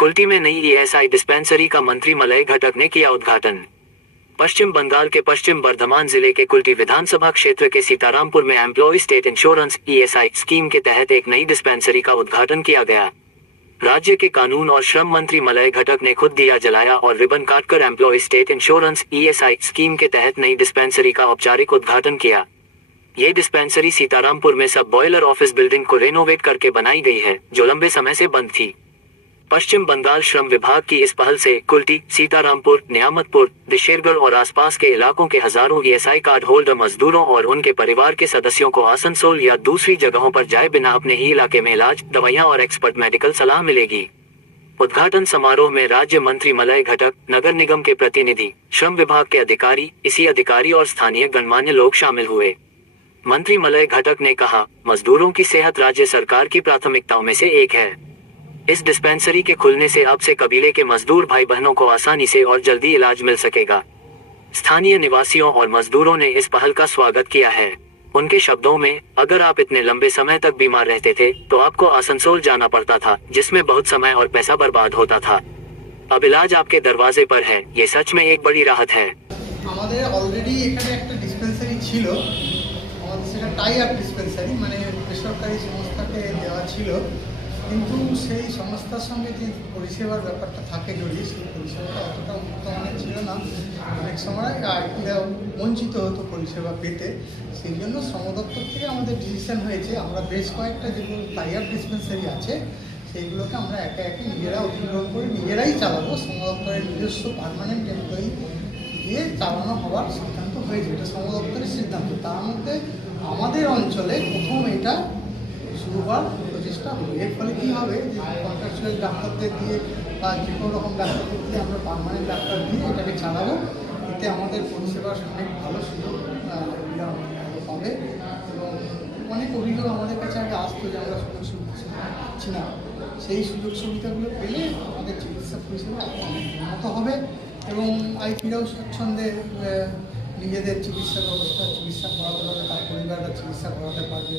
कुल्टी में नई ESI dispensary का मंत्री मलय घटक ने किया उद्घाटन। पश्चिम बंगाल के पश्चिम बर्धमान जिले के कुल्टी विधानसभा क्षेत्र के सीतारामपुर में employ state insurance ESI scheme के तहत एक नई डिस्पेंसरी का उद्घाटन किया गया। राज्य के कानून और श्रम मंत्री मलय घटक ने खुद दिया जलाया और रिबन काटकर employ state insurance ESI scheme के तहत नई डिस्पेंसरी का औपचारिक उद्घाटन किया। ये डिस्पेंसरी सीतारामपुर में सब बॉयलर ऑफिस बिल्डिंग को रेनोवेट करके बनाई गई है, जो लंबे समय से बंद थी। पश्चिम बंगाल श्रम विभाग की इस पहल से कुल्टी, सीतारामपुर, नियामतपुर, दिशेरगढ़ और आसपास के इलाकों के हजारों ईएसआई कार्ड होल्डर मजदूरों और उनके परिवार के सदस्यों को आसनसोल या दूसरी जगहों पर जाए बिना अपने ही इलाके में इलाज, दवाइयां और एक्सपर्ट मेडिकल सलाह मिलेगी। उद्घाटन समारोह में राज्य मंत्री मलय घटक, नगर निगम के प्रतिनिधि, श्रम विभाग के अधिकारी, इसी अधिकारी और स्थानीय गणमान्य लोग शामिल हुए। मंत्री मलय घटक ने कहा, मजदूरों की सेहत राज्य सरकार की प्राथमिकताओं में से एक है। इस डिस्पेंसरी के खुलने से अब से कबीले के मजदूर भाई बहनों को आसानी से और जल्दी इलाज मिल सकेगा। स्थानीय निवासियों और मजदूरों ने इस पहल का स्वागत किया है। उनके शब्दों में, अगर आप इतने लंबे समय तक बीमार रहते थे तो आपको आसनसोल जाना पड़ता था, जिसमें बहुत समय और पैसा बर्बाद होता था। अब इलाज आपके दरवाजे पर है, ये सच में एक बड़ी राहत है। আমাদের অলরেডি এখানে একটা ডিসপেন্সারি ছিল, আমাদের সেটা টাই আপ ডিসপেন্সারি, মানে বেসরকারি সংস্থাকে দেওয়া ছিল, কিন্তু সেই সংস্থার সঙ্গে যে পরিষেবার ব্যাপারটা থাকে জড়িয়ে, সেই পরিষেবাটা অতটা উন্নত মানের ছিল না। অনেক সময় বঞ্চিত হতো পরিষেবা পেতে। সেই জন্য শ্রম দপ্তর থেকে আমাদের ডিসিশন হয়েছে, আমরা বেশ কয়েকটা যেগুলো টাই আপ ডিসপেন্সারি আছে সেইগুলোকে আমরা একে একে নিজেরা অধিগ্রহণ করে নিজেরাই চালাবো। শ্রম দপ্তরের নিজস্ব পার্মানেন্ট এমপ্লয়ি দিয়ে চালানো হওয়ার সিদ্ধান্ত হয়েছে, এটা শ্রম দপ্তরের সিদ্ধান্ত। তার মধ্যে আমাদের অঞ্চলে প্রথম এটা শুরু হওয়ার প্রচেষ্টা হলো। এর ফলে কী হবে, যে কন্ট্রাকচুয়াল ডাক্তারদের দিয়ে বা যে কোনো রকম ডাক্তারদের দিয়ে আমরা পার্মানেন্ট ডাক্তার দিয়ে এটাকে চালাবো। এতে আমাদের পরিষেবার অনেক ভালো সুযোগ পাবে এবং অনেক অভিযোগ আমাদের কাছে আগে আসতো যে আমরা সুযোগ সুবিধা পাচ্ছি না। সেই সুযোগ সুবিধাগুলো পেলে আমাদের চিকিৎসা পরিষেবা অনেক উন্নত হবে এবং আইপিরাও স্বচ্ছন্দে নিজেদের চিকিৎসা ব্যবস্থা চিকিৎসা করাতে পারবে, তার পরিবাররা চিকিৎসা করাতে পারবে।